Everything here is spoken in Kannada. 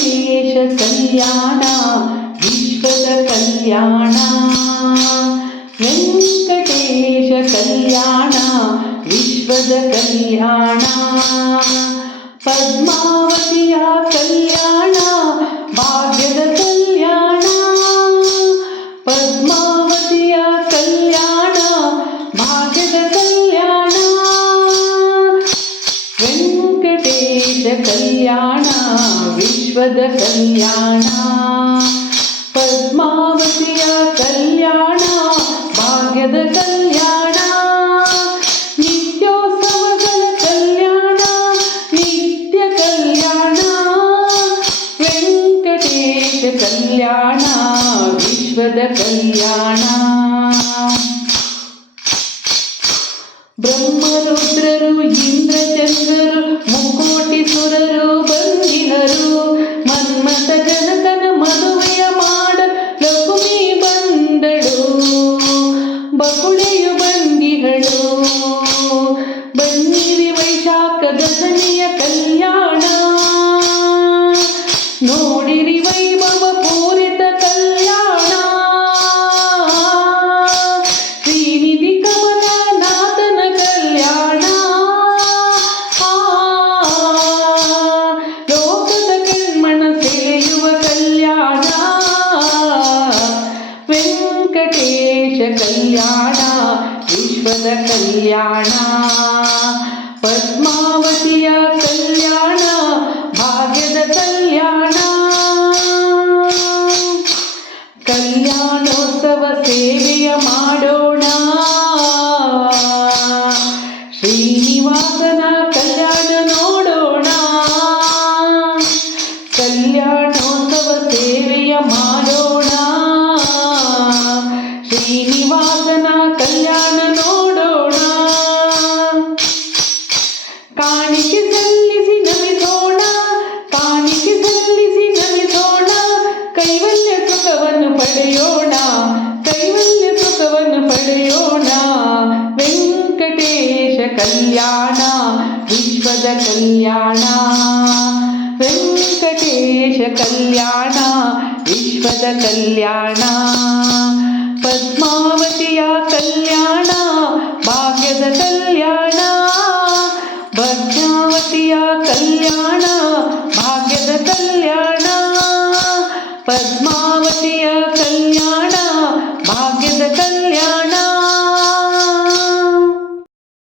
ಕಲ್ಯಾಣ ವಿಶ್ವದ ಕಲ್ಯಾಣ ವೆಂಕಟೇಶ ಕಲ್ಯಾಣ ವಿಶ್ವದ ಕಲ್ಯಾಣ ಪದ್ಮಾವತಿಯ ಕಲ್ಯಾಣ ಭಾಗ್ಯದ ಕಲ್ಯಾಣ ಪದ್ಮಾವತಿಯ ಕಲ್ಯಾಣ ಭಾಗ್ಯದ ಕಲ್ಯಾಣ ವೆಂಕಟೇಶ ಕಲ್ಯಾಣ ವಿಶ್ವದ ಕಲ್ಯಾಣ ಪದ್ಮಾವತಿಯ ಕಲ್ಯಾಣ ಭಾಗ್ಯದ ಕಲ್ಯಾಣ ನಿತ್ಯೋತ್ಸವಗಳ ಕಲ್ಯಾಣ ನಿತ್ಯ ಕಲ್ಯಾಣ ವೆಂಕಟೇಶ ಕಲ್ಯಾಣ ವಿಶ್ವದ ಕಲ್ಯಾಣ ಬ್ರಹ್ಮರುದ್ರರು ಇಂದ್ರಚಂದ್ರರು ಮುಕೋಟಿ ಸುರರು ಬಂದಿಹರು ಮನ್ಮಥ ಜನಕನ ಮದುವೆಯ ಮಾಡ ಲಕ್ಷ್ಮಿ ಬಂದಳು ಬಕುಳೆಯು ಬಂದಿಹಳು ಬನ್ನಿರಿ ವೈಶಾಖ ದಶಮಿಯ ಕಲ್ಯಾಣ ನೋಡಿರಿ ವೈಭವ ಪೂರಿತ ಕಲ್ಯಾಣ ಶ್ರೀನಿಧಿ ಕಮಲನಾಥನ ಕಲ್ಯಾಣ ಲೋಕದ ಕಣ್ಮಣ ಸೆಳೆಯುವ ಕಲ್ಯಾಣ ವೆಂಕಟೇಶ ಕಲ್ಯಾಣ ವಿಶ್ವದ ಕಲ್ಯಾಣ ಪದ್ಮಾವತಿಯ ಕಲ್ಯಾಣ ಭಾಗ್ಯದ ಕಲ್ಯಾಣ ಕಲ್ಯಾಣೋತ್ಸವ ಸೇವೆಯ ಮಾಡೋಣ ಶ್ರೀನಿವಾಸನ ಕಲ್ಯಾಣ ನೋಡೋಣ ಕಲ್ಯಾಣೋತ್ಸವ ಸೇವೆಯ ಮಾಡೋಣ ಶ್ರೀನಿವಾಸನ ಕಲ್ಯಾಣ ನೋಡೋಣ ಕಾಣಿಕೆ ಸಲ್ಲಿಸಿ ನಮಿಸೋಣ ಕಾಣಿಕೆ ಸಲ್ಲಿಸಿ ನಮಿಸೋಣ ಕೈವಲ್ಯ ಸುಖವನ್ನು ಪಡೆಯೋಣ ಕೈವಲ್ಯ ಸುಖವನ್ನು ಪಡೆಯೋಣ ವೆಂಕಟೇಶ ಕಲ್ಯಾಣ ವಿಶ್ವದ ಕಲ್ಯಾಣ ವೆಂಕಟೇಶ ಕಲ್ಯಾಣ ವಿಶ್ವದ ಕಲ್ಯಾಣ ಪದ್ಮಾವತಿಯ ಕಲ್ಯಾಣ ಭಾಗ್ಯದ ಕಲ್ಯಾಣ ಭಕ್ತ